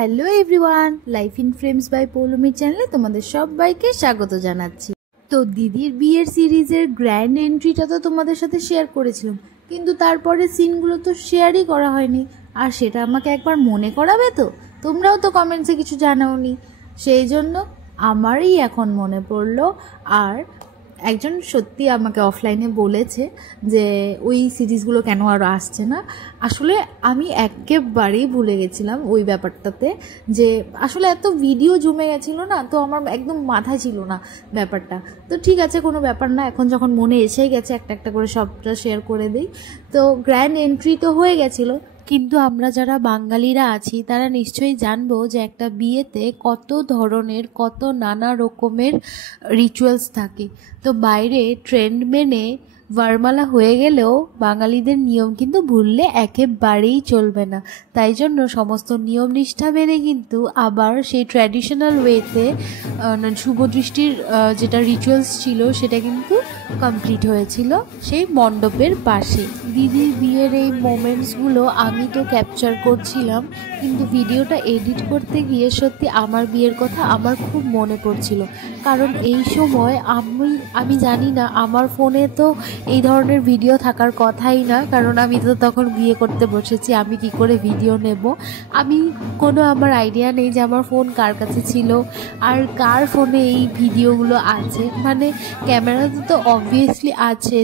Hello everyone, life in frames by পৌলমীর চ্যানেলে তোমাদের সবাইকে স্বাগত জানাচ্ছি। তো দিদির বিয়ের সিরিজের গ্র্যান্ড এন্ট্রিটা তো তোমাদের সাথে শেয়ার করেছিলাম, কিন্তু তারপরে সিনগুলো তো শেয়ারই করা হয়নি। আর সেটা আমাকে একবার মনে করাবে তো? তোমরাও তো কমেন্টসে কিছু জানাওনি, সেই জন্য আমারই এখন মনে পড়লো। আর একজন সত্যি আমাকে অফলাইনে বলেছে যে ওই সিরিজগুলো কেন আর আসছে না। আসলে আমি একেবারেই ভুলে গেছিলাম ওই ব্যাপারটাতে, যে আসলে এত ভিডিও জমে গেছিলো না, তো আমার একদম মাথায় ছিল না ব্যাপারটা। তো ঠিক আছে, কোনো ব্যাপার না, এখন যখন মনে এসেই গেছে একটা একটা করে সবটা শেয়ার করে দিই। তো গ্র্যান্ড এন্ট্রি তো হয়ে গেছিলো, কিন্তু আমরা যারা বাঙালিরা আছি তারা নিশ্চয়ই জানবো যে একটা বিয়েতে কত ধরনের, কত নানা রকমের রিচুয়ালস থাকে। তো বাইরে ট্রেন্ড মেনে বরমালা হয়ে গেলেও বাঙালিদের নিয়ম কিন্তু ভুললে একেবারেই চলবে না। তাই জন্য সমস্ত নিয়ম নিষ্ঠা মেনে কিন্তু আবার সেই ট্র্যাডিশনাল ওয়েতে শুভদৃষ্টির যেটা রিচুয়ালস ছিল সেটা কিন্তু কমপ্লিট হয়েছিল সেই মণ্ডপের পাশে। দিদির বিয়ের এই মোমেন্টসগুলো আমি তো ক্যাপচার করছিলাম, কিন্তু ভিডিওটা এডিট করতে গিয়ে সত্যি আমার বিয়ের কথা আমার খুব মনে পড়ছিল। কারণ এই সময় আমি জানি না, আমার ফোনে তো এই ধরনের ভিডিও থাকার কথাই না, কারণ আমি তো তখন বিয়ে করতে বসেছি, আমি কি করে ভিডিও নেব। আমার আইডিয়া নেই যে আমার ফোন কার কাছে ছিল আর কার ফোনে এই ভিডিওগুলো আছে। মানে ক্যামেরাতে তো অবভিয়াসলি আছে,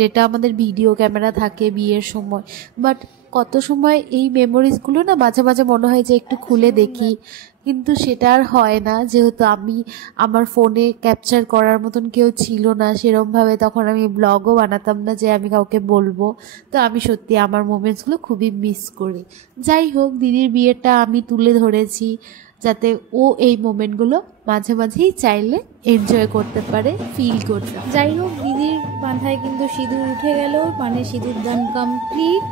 যেটা আমাদের ভিডিও ক্যামেরা থাকে বিয়ের সময়, বাট কত সময় এই মেমোরিজগুলো না মাঝে মাঝে মনে হয় যে একটু খুলে দেখি, কিন্তু সেটা আর হয় না, যেহেতু আমার ফোনে ক্যাপচার করার মতন কেউ ছিল না সেরমভাবে। তখন আমি ব্লগও বানাতাম না যে আমি কাউকে বলবো। তো আমি সত্যি আমার মোমেন্টসগুলো খুবই মিস করি। যাই হোক, দিদির বিয়েটা আমি তুলে ধরেছি যাতে ও এই মোমেন্টগুলো মাঝে মাঝেই চাইলে এনজয় করতে পারে, ফিল করতে। যাই হোক, দিদির মাথায় কিন্তু সিঁদুর উঠে গেল, মানে সিঁদুর দান কমপ্লিট।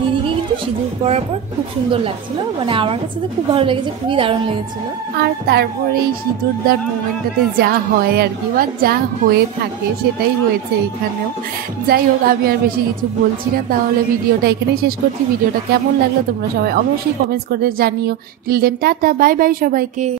দিদিকে কিন্তু সিঁদুর পরার পর খুব সুন্দর লাগছিল, মানে আমার কাছে তো খুব ভালো লেগেছে, খুবই দারুণ লেগেছিল। আর তারপরে এই সিঁদুর দান মোমেন্টটাতে যা হয় আর কি, বা যা হয়ে থাকে সেটাই হয়েছে এখানেও। যাই হোক, আমি আর বেশি কিছু বলছি না, তাহলে ভিডিওটা এখানেই শেষ করছি। ভিডিওটা কেমন লাগলো তোমরা সবাই অবশ্যই কমেন্টস করে জানিও। Till then ta-ta, bye bye সবাইকে।